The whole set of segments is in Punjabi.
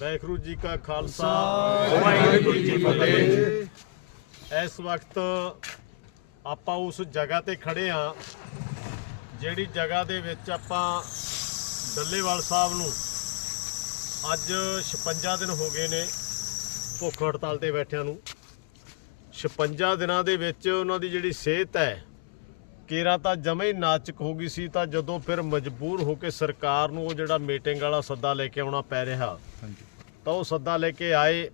ਵਾਹਿਗੁਰੂ ਜੀ ਕਾ ਖਾਲਸਾ। ਵਾਹਿਗੁਰੂ ਜੀ ਕੀ ਫਤਿਹ। ਇਸ ਵਕਤ ਆਪਾਂ ਉਸ ਜਗ੍ਹਾ ਤੇ ਖੜੇ ਆ ਜਿਹੜੀ ਜਗ੍ਹਾ ਦੇ ਵਿੱਚ ਆਪਾਂ ਡੱਲੇਵਾਲ ਸਾਹਿਬ ਨੂੰ ਅੱਜ 56 ਦਿਨ ਹੋ ਗਏ ਨੇ ਭੁੱਖ ਹੜਤਾਲ ਤੇ ਬੈਠਿਆਂ ਨੂੰ। 56 ਦਿਨਾਂ ਦੇ ਵਿੱਚ ਉਹਨਾਂ ਦੀ ਜਿਹੜੀ ਸਿਹਤ ਹੈ ਕੇਰਾ ਤਾਂ ਜਮੇ ਹੀ ਨਾਚਕ ਹੋ ਗਈ ਸੀ ਤਾਂ ਜਦੋਂ ਫਿਰ ਮਜਬੂਰ ਹੋ ਕੇ ਸਰਕਾਰ ਨੂੰ ਉਹ ਜਿਹੜਾ ਮੀਟਿੰਗ ਵਾਲਾ ਸੱਦਾ ਲੈ ਕੇ ਆਉਣਾ ਪੈ ਰਿਹਾ ਤਾਂ ਉਹ ਸੱਦਾ ਲੈ ਕੇ ਆਏ।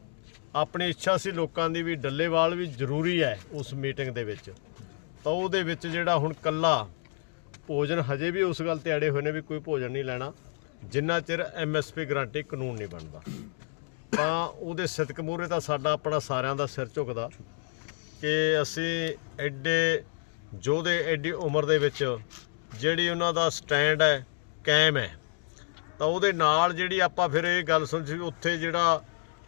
ਆਪਣੀ ਇੱਛਾ ਸੀ ਲੋਕਾਂ ਦੀ ਵੀ ਡੱਲੇਵਾਲ ਵੀ ਜ਼ਰੂਰੀ ਹੈ ਉਸ ਮੀਟਿੰਗ ਦੇ ਵਿੱਚ। ਤਾਂ ਉਹਦੇ ਵਿੱਚ ਜਿਹੜਾ ਹੁਣ ਕੱਲਾ ਭੋਜਨ ਹਜੇ ਵੀ ਉਸ ਗੱਲ ਤੇ ਅੜੇ ਹੋਏ ਨੇ ਵੀ ਕੋਈ ਭੋਜਨ ਨਹੀਂ ਲੈਣਾ। ਜਿੰਨਾ ਚਿਰ ਐਮਐਸਪੀ ਗਰੰਟੀ ਕਾਨੂੰਨ ਨਹੀਂ ਬਣਦਾ। ਤਾਂ ਉਹਦੇ ਸਿਦਕ ਮੂਹਰੇ ਤਾਂ ਸਾਡਾ ਆਪਣਾ ਸਾਰਿਆਂ ਦਾ ਸਿਰ ਝੁਕਦਾ ਕਿ ਅਸੀਂ ਐਡੇ ਯੋਧੇ, ਐਡੀ ਉਮਰ ਦੇ ਵਿੱਚ ਜਿਹੜੀ ਉਹਨਾਂ ਦਾ ਸਟੈਂਡ ਹੈ, ਕਾਇਮ ਹੈ। ਤਾਂ ਉਹਦੇ ਨਾਲ ਜਿਹੜੀ ਆਪਾਂ ਫਿਰ ਇਹ ਗੱਲ ਸੁਣ ਸੀ ਉੱਥੇ ਜਿਹੜਾ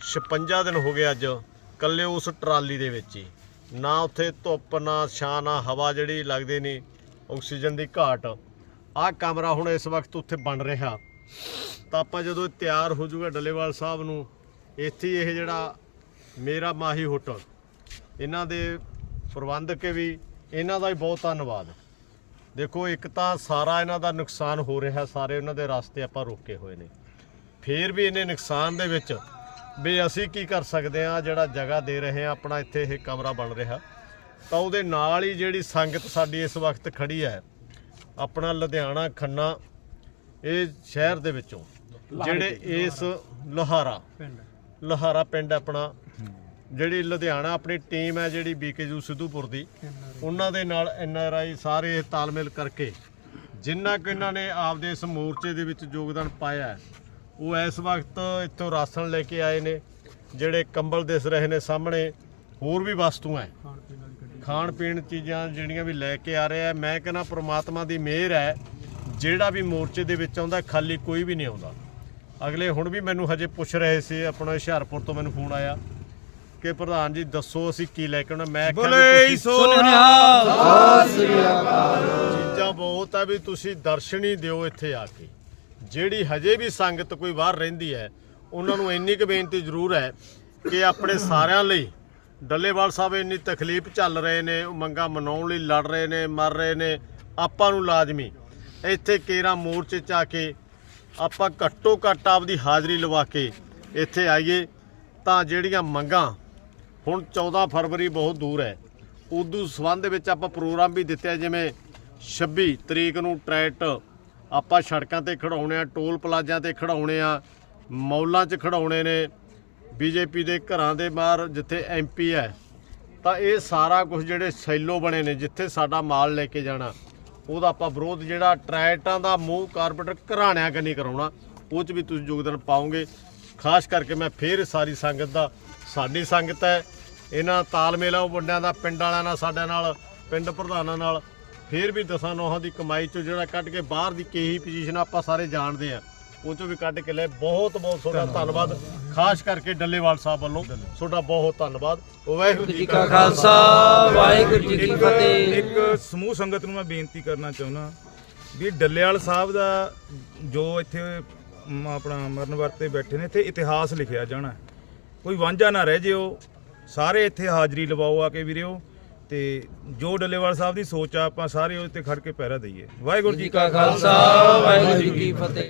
56 ਦਿਨ ਹੋ ਗਏ ਅੱਜ ਕੱਲੇ ਉਸ ਟਰਾਲੀ ਦੇ ਵਿੱਚ ਹੀ। ਨਾ ਉੱਥੇ ਧੁੱਪ, ਨਾ ਛਾਂ, ਨਾ ਹਵਾ ਜਿਹੜੀ ਲੱਗਦੀ ਨਹੀਂ, ਆਕਸੀਜਨ ਦੀ ਘਾਟ। ਆਹ ਕਮਰਾ ਹੁਣ ਇਸ ਵਕਤ ਉੱਥੇ ਬਣ ਰਿਹਾ। ਤਾਂ ਆਪਾਂ ਜਦੋਂ ਇਹ ਤਿਆਰ ਹੋ ਜਾਊਗਾ ਡੱਲੇਵਾਲ ਸਾਹਿਬ ਨੂੰ, ਇੱਥੇ ਇਹ ਜਿਹੜਾ ਮੇਰਾ ਮਾਹੀ ਹੋਟਲ, ਇਹਨਾਂ ਦੇ ਪ੍ਰਬੰਧਕ ਵੀ, ਇਹਨਾਂ ਦਾ ਵੀ ਬਹੁਤ ਧੰਨਵਾਦ। ਦੇਖੋ ਇੱਕ ਤਾਂ ਸਾਰਾ ਇਹਨਾਂ ਦਾ ਨੁਕਸਾਨ ਹੋ ਰਿਹਾ ਸਾਰੇ ਉਹਨਾਂ ਦੇ ਰਸਤੇ ਆਪਾਂ ਰੋਕੇ ਹੋਏ ਨੇ। ਫੇਰ ਵੀ ਇਹਨੇ ਨੁਕਸਾਨ ਦੇ ਵਿੱਚ ਵੀ ਅਸੀਂ ਕੀ ਕਰ ਸਕਦੇ ਆ ਜਿਹੜਾ ਜਗ੍ਹਾ ਦੇ ਰਹੇ ਆ ਆਪਣਾ ਇੱਥੇ ਇਹ ਕਮਰਾ ਬਣ ਰਿਹਾ। ਤਾਂ ਉਹਦੇ ਨਾਲ ਹੀ ਜਿਹੜੀ ਸੰਗਤ ਸਾਡੀ ਇਸ ਵਕਤ ਖੜੀ ਹੈ ਆਪਣਾ ਲੁਧਿਆਣਾ ਖੰਨਾ ਇਹ ਸ਼ਹਿਰ ਦੇ ਵਿੱਚੋਂ ਜਿਹੜੇ ਇਸ ਲੋਹਾਰਾ ਲੋਹਾਰਾ ਪਿੰਡ ਆਪਣਾ ਜਿਹੜੀ ਲੁਧਿਆਣਾ ਆਪਣੀ ਟੀਮ ਹੈ ਜਿਹੜੀ ਬੀਕੇਯੂ ਸਿੱਧੂਪੁਰ ਦੀ, ਉਹਨਾਂ ਦੇ ਨਾਲ ਐਨਆਰਆਈ ਸਾਰੇ ਇਹ ਤਾਲਮੇਲ ਕਰਕੇ ਜਿੰਨਾ ਕਿ ਇਹਨਾਂ ਨੇ ਆਪਦੇ ਇਸ ਮੋਰਚੇ ਦੇ ਵਿੱਚ ਯੋਗਦਾਨ ਪਾਇਆ ਉਹ ਇਸ ਵਕਤ ਇੱਥੋਂ ਰਾਸ਼ਨ ਲੈ ਕੇ ਆਏ ਨੇ, ਜਿਹੜੇ ਕੰਬਲ ਦਿਸ ਰਹੇ ਨੇ ਸਾਹਮਣੇ, ਹੋਰ ਵੀ ਵਸਤੂਆਂ ਹੈ। ਖਾਣ ਪੀਣ ਚੀਜ਼ਾਂ ਜਿਹੜੀਆਂ ਵੀ ਲੈ ਕੇ ਆ ਰਿਹਾ ਮੈਂ ਕਹਿੰਦਾ ਪ੍ਰਮਾਤਮਾ ਦੀ ਮਿਹਰ ਹੈ, ਜਿਹੜਾ ਵੀ ਮੋਰਚੇ ਦੇ ਵਿੱਚ ਆਉਂਦਾ, ਖਾਲੀ ਕੋਈ ਵੀ ਨਹੀਂ ਆਉਂਦਾ। ਅਗਲੇ ਹੁਣ ਵੀ ਮੈਨੂੰ ਹਜੇ ਪੁੱਛ ਰਹੇ ਸੀ, ਆਪਣਾ ਹੁਸ਼ਿਆਰਪੁਰ ਤੋਂ ਮੈਨੂੰ ਫੋਨ ਆਇਆ। ਕਿ ਪ੍ਰਧਾਨ ਜੀ ਦੱਸੋ ਅਸੀਂ ਕੀ ਲੈ ਕੇ ਆਉਣਾ? ਮੈਂ ਕਿਹਾ ਵੀ ਤੁਸੀਂ ਚੀਜ਼ਾਂ ਬਹੁਤ ਆ ਵੀ ਤੁਸੀਂ ਦਰਸ਼ਨ ਹੀ ਦਿਓ ਇੱਥੇ ਆ ਕੇ। ਜਿਹੜੀ ਹਜੇ ਵੀ ਸੰਗਤ ਕੋਈ ਬਾਹਰ ਰਹਿੰਦੀ ਹੈ ਉਹਨਾਂ ਨੂੰ ਇੰਨੀ ਕੁ ਬੇਨਤੀ ਜ਼ਰੂਰ ਹੈ ਕਿ ਆਪਣੇ ਸਾਰਿਆਂ ਲਈ ਡੱਲੇਵਾਲ ਸਾਹਿਬ ਇੰਨੀ ਤਕਲੀਫ ਚੱਲ ਰਹੇ ਨੇ ਉਹ ਮੰਗਾ ਮਨਾਉਣ ਲਈ ਲੜ ਰਹੇ ਨੇ ਮਰ ਰਹੇ ਨੇ ਆਪਾਂ ਨੂੰ ਲਾਜ਼ਮੀ। ਇੱਥੇ ਕੇਰਾ ਮੋਰਚੇ ਚ ਆ ਕੇ ਆਪਾਂ ਘੱਟੋ ਘੱਟ ਆਪਦੀ ਹਾਜ਼ਰੀ ਲਵਾ ਕੇ ਇੱਥੇ ਆਈਏ ਤਾਂ ਜਿਹੜੀਆਂ ਮੰਗਾਂ ਹੁਣ 14 ਫਰਵਰੀ ਬਹੁਤ ਦੂਰ ਹੈ। ਉਦੋਂ ਸਬੰਧ ਦੇ ਵਿੱਚ ਆਪਾਂ ਪ੍ਰੋਗਰਾਮ ਵੀ ਦਿੱਤੇ ਆ, ਜਿਵੇਂ 26 ਤਰੀਕ ਨੂੰ ਟਰੈਟ ਆਪਾਂ ਸੜਕਾਂ ਤੇ ਖੜਾਉਣੇ ਆ, ਟੋਲ ਪਲਾਜ਼ਿਆਂ ਤੇ ਖੜਾਉਣੇ ਆ, ਮੌਲਾਂ 'ਚ ਖੜਾਉਣੇ ਨੇ, ਬੀਜੇਪੀ ਦੇ ਘਰਾਂ ਦੇ ਬਾਹਰ ਜਿੱਥੇ ਐਮਪੀ ਹੈ। ਤਾਂ ਇਹ ਸਾਰਾ ਕੁਝ ਜਿਹੜੇ ਸੈਲੋ ਬਣੇ ਨੇ, ਜਿੱਥੇ ਸਾਡਾ ਮਾਲ ਲੈ ਕੇ ਜਾਣਾ, ਉਹਦਾ ਆਪਾਂ ਵਿਰੋਧ ਜਿਹੜਾ ਟਰੈਟਾਂ ਦਾ ਮੂੰਹ ਕਾਰਪੋਰੇਟਰ ਘਰਾਣਿਆਂ ਕੰਨੀ ਕਰਾਉਣਾ, ਉਹ 'ਚ ਵੀ ਤੁਸੀਂ ਯੋਗਦਾਨ ਪਾਓਗੇ। ਖਾਸ ਕਰਕੇ ਮੈਂ ਫੇਰ ਸਾਰੀ ਸੰਗਤ ਦਾ ਸਾਡੀ ਸੰਗਤ ਹੈ। ਇਹਨਾਂ ਤਾਲਮੇਲ ਆ ਉਹ ਮੁੰਡਿਆਂ ਦਾ ਪਿੰਡ ਵਾਲਿਆਂ ਨਾਲ ਸਾਡੇ ਨਾਲ ਪਿੰਡ ਪ੍ਰਧਾਨਾਂ ਨਾਲ। ਫੇਰ ਵੀ ਦਸਾਂ ਨੌਹਾਂ ਦੀ ਕਮਾਈ ਚੋਂ ਜਿਹੜਾ ਕੱਢ ਕੇ ਬਾਹਰ ਦੀ ਕੇਹੀ ਪੋਜੀਸ਼ਨ ਆਪਾਂ ਸਾਰੇ ਜਾਣਦੇ ਆ। ਉਹ ਚੋਂ ਵੀ ਕੱਢ ਕੇ ਲੈ ਬਹੁਤ ਬਹੁਤ ਤੁਹਾਡਾ ਧੰਨਵਾਦ। ਖਾਸ ਕਰਕੇ ਡੱਲੇਵਾਲ ਸਾਹਿਬ ਵੱਲੋਂ ਤੁਹਾਡਾ ਬਹੁਤ ਧੰਨਵਾਦ। ਵਾਹਿਗੁਰੂ ਜੀ ਕਾ ਖਾਲਸਾ। ਵਾਹਿਗੁਰੂ ਜੀ ਕੀ ਫਤਿਹ। ਇੱਕ ਸਮੂਹ ਸੰਗਤ ਨੂੰ ਮੈਂ ਬੇਨਤੀ ਕਰਨਾ ਚਾਹੁੰਦਾ ਵੀ ਡੱਲੇਵਾਲ ਸਾਹਿਬ ਦਾ ਜੋ ਇੱਥੇ ਆਪਣਾ ਮਰਨ ਵਰਤੇ ਬੈਠੇ ਨੇ ਇੱਥੇ ਇਤਿਹਾਸ ਲਿਖਿਆ ਜਾਣਾ। ਕੋਈ ਵਾਂਝਾ ਨਾ ਰਹਿ ਜਿਓ। ਸਾਰੇ ਇੱਥੇ ਹਾਜ਼ਰੀ ਲਵਾਓ ਆ ਕੇ ਵੀਰਿਓ। ਤੇ ਜੋ ਡੱਲੇਵਾਲ ਸਾਹਿਬ ਦੀ ਸੋਚ ਆ, ਆਪਾਂ ਸਾਰੇ ਉਹਦੇ ਤੇ ਖੜ ਕੇ ਪਹਿਰਾ ਦਈਏ। ਵਾਹਿਗੁਰੂ ਜੀ ਜੀ ਕਾ ਖਾਲਸਾ, ਵਾਹਿਗੁਰੂ ਜੀ ਕੀ ਫਤਿਹ।